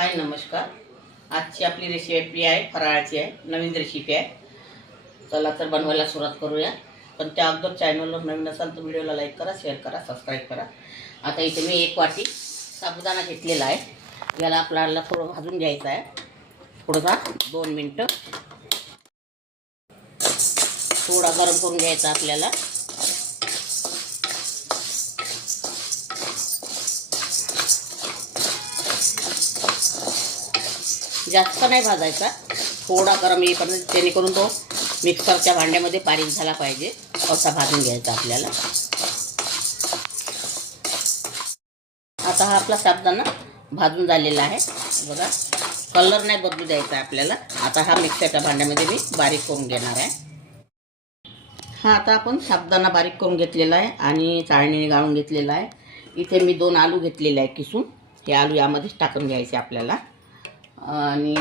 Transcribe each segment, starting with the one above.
हाय नमस्कार. आजची आपली रेसिपी आहे फराळाची आहे, नवीन रेसिपी आहे. चला तर बनवायला सुरुवात करूया. पण त्या अगोदर चॅनलवर नवीन असाल तर व्हिडिओला लाईक करा, शेअर करा, सबस्क्राईब करा. आता इथे मी 1 वाटी साबुदाणा घेतलेला आहे. याला आपल्याला थोडं भाजून घ्यायचं आहे, थोडासा 2 मिनटं थोडा गरम करून घ्यायचा आपल्याला. जास्त नाही भाजायचा, थोडा गरम येईपर्यंत, जेणेकरून तो मिक्सरच्या भांड्यामध्ये बारीक झाला पाहिजे असा भाजून घ्यायचा आपल्याला. आता हा आपला साबुदाणा भाजून झालेला आहे बघा. कलर नाही बदलू द्यायचा आपल्याला. आता हा मिक्सरच्या भांड्यामध्ये मी बारीक करून घेणार आहे. हा आता आपण साबुदाणा बारीक करून घेतलेला आहे आणि चाळणीने गाळून घेतलेला आहे. इथे मी 2 आलू घेतलेले आहे किसून. हे आलू यामध्येच टाकून घ्यायचे आपल्याला आणि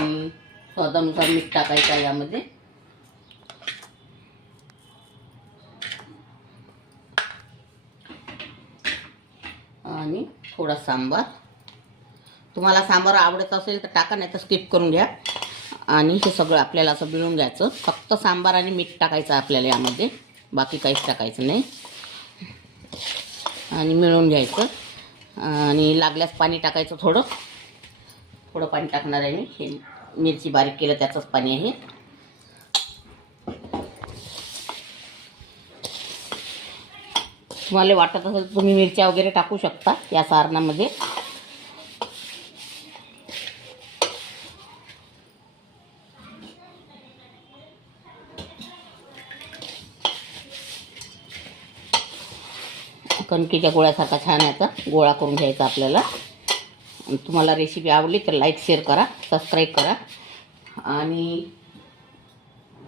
स्वादानुसार मीठ टाकायचं आहे यामध्ये. आणि थोडा सांबार. तुम्हाला सांबार आवडत असेल तर टाका, नाही तर स्किप करून घ्या. आणि हे सगळं आपल्याला असं मिळून घ्यायचं. फक्त सांबार आणि मीठ टाकायचं आपल्याला यामध्ये, बाकी काहीच टाकायचं नाही. आणि मिळून घ्यायचं आणि लागल्यास पाणी टाकायचं. थोडं पाणी टाकणार आहे मी. हे मिरची बारीक केलं त्याचंच पाणी आहे. तुम्हाला वाटत असेल तर तुम्ही मिरच्या वगैरे टाकू शकता या सारणामध्ये. कणकीच्या गोळ्यासारखा छान आहे. आता गोळा करून घ्यायचा आपल्याला. तुम्हाला रेसिपी आवडली तर लाईक शेअर करा, सबस्क्राईब करा आणि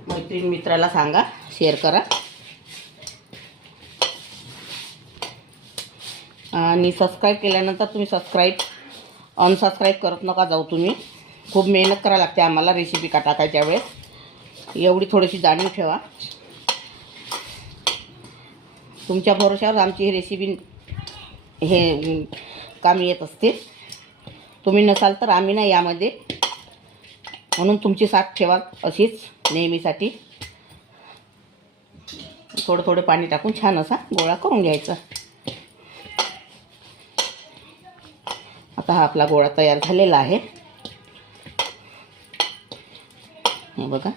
मैत्रीण मित्राला सांगा, शेअर करा. आणि सबस्क्राईब केल्यानंतर तुम्ही अनसबस्क्राईब करत नका जाऊ तुम्ही. खूप मेहनत करावी लागते आम्हाला रेसिपी टाकायच्या वेळेस. एवढी थोडीशी जाणीव ठेवा. तुमच्या भरोशावर आमची ही रेसिपी हे कामी येत असते. तुम्ही नसाल तर आम्ही नाही यामध्ये, म्हणून तुमची साथ ठेवा अशीच नेहमीसाठी. थोडं पाणी टाकून छान असा गोळा करून घ्यायचा. आता हा आपला गोळा तयार झालेला आहे हे बघा.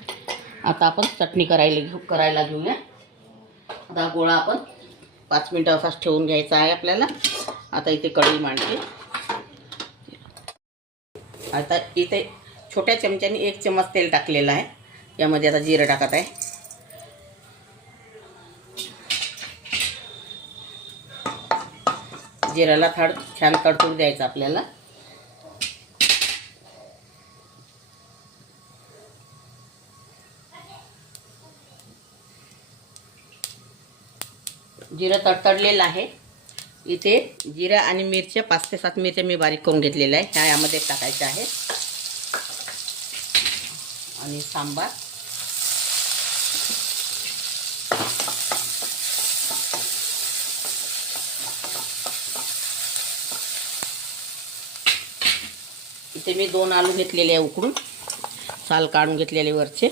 आता आपण चटणी करायला घेऊया. आता गोळा आपण 5 मिनटं असाच ठेवून घ्यायचा आहे आपल्याला. आता इथे कढई मांडते. आता इथे छोट्या चमच्याने 1 चम्मच तेल टाकलेलं आहे. यामध्ये आता जिरं टाकत आहे. जिऱ्याला छान तडतडू द्यायचं आपल्याला. जिरं तडतडलेलं आहे. इथे जिरा आणि मिरच्या 5 ते 7 मिरच्या मी बारीक करून घेतलेल्या आहे, ह्या यामध्ये टाकायच्या आहे. आणि सांबार, इथे मी 2 आलू घेतलेले आहे उकडून, साल काढून घेतलेले वरचे.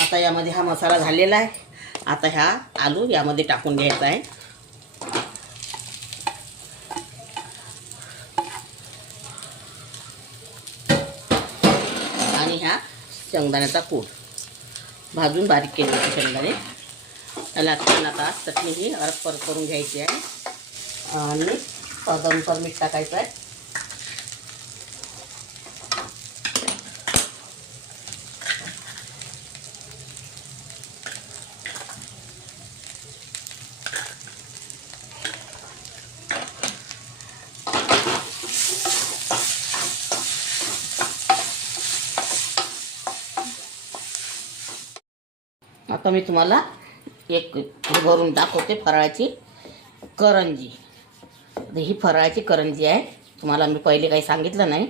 आता यामध्ये हा मसाला झालेला आहे. आता हा आलू यामध्ये टाकून घ्यायचा आहे. आणि हा शेंगदाण्याचा कूट भाजून बारीक केलेले शेंगदाणे त्याला छान आता चटणी ही अरप करून घ्यायची आहे. आणि स्वादानुसार मीठ टाकायचं आहे. आता मी तुम्हाला एक भरून दाखवते फराळाची करंजी. ही फराळाची करंजी आहे. तुम्हाला मी पहिले काही सांगितलं नाही.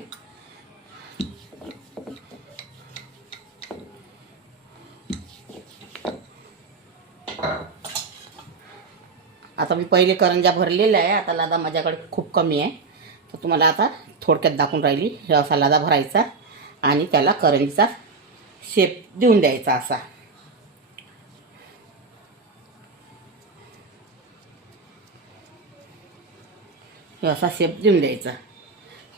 आता मी पहिले करंजा भरलेला आहे. आता लादा माझ्याकडे खूप कमी आहे, तर तुम्हाला आता थोडक्यात दाखवून राहिली. हे असा लादा भरायचा आणि त्याला करंजीचा शेप देऊन द्यायचा असा. हे असा शेप देऊन द्यायचा.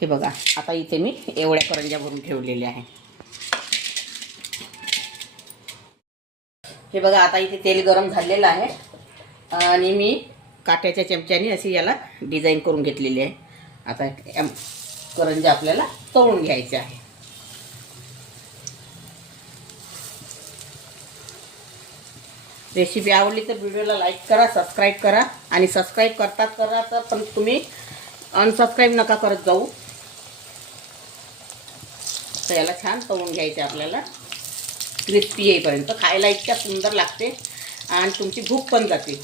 हे बघा, आता इथे मी एवढ्या करंज्या भरून ठेवलेल्या आहे. हे बघा, आता इथे तेल गरम झालेलं आहे आणि मी काट्याच्या चमच्याने अशी याला डिझाईन करून घेतलेली आहे. आता करंज्या आपल्याला तळून घ्यायच्या आहे. रेसिपी आवडली तर व्हिडिओला लाईक करा, सबस्क्राईब करा आणि सबस्क्राईब करतात करा तर पण तुम्ही अनसबस्क्राईब नका करत जाऊ. तर याला छान तळून घ्यायचे आपल्याला, क्रिस्पी येईपर्यंत. खायला इतक्या सुंदर लागते आणि तुमची भूक पण जाते.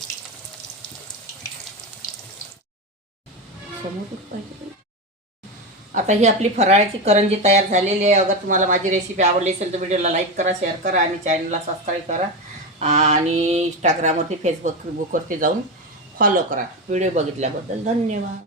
आता ही आपली फराळाची करंजी तयार झालेली आहे. अगर तुम्हाला माझी रेसिपी आवडली असेल तर व्हिडिओला लाईक करा, शेअर करा आणि चॅनलला सबस्क्राईब करा आणि इंस्टाग्रामवरती फेसबुकवरती जाऊन फॉलो करा. व्हिडिओ बघितल्याबद्दल धन्यवाद.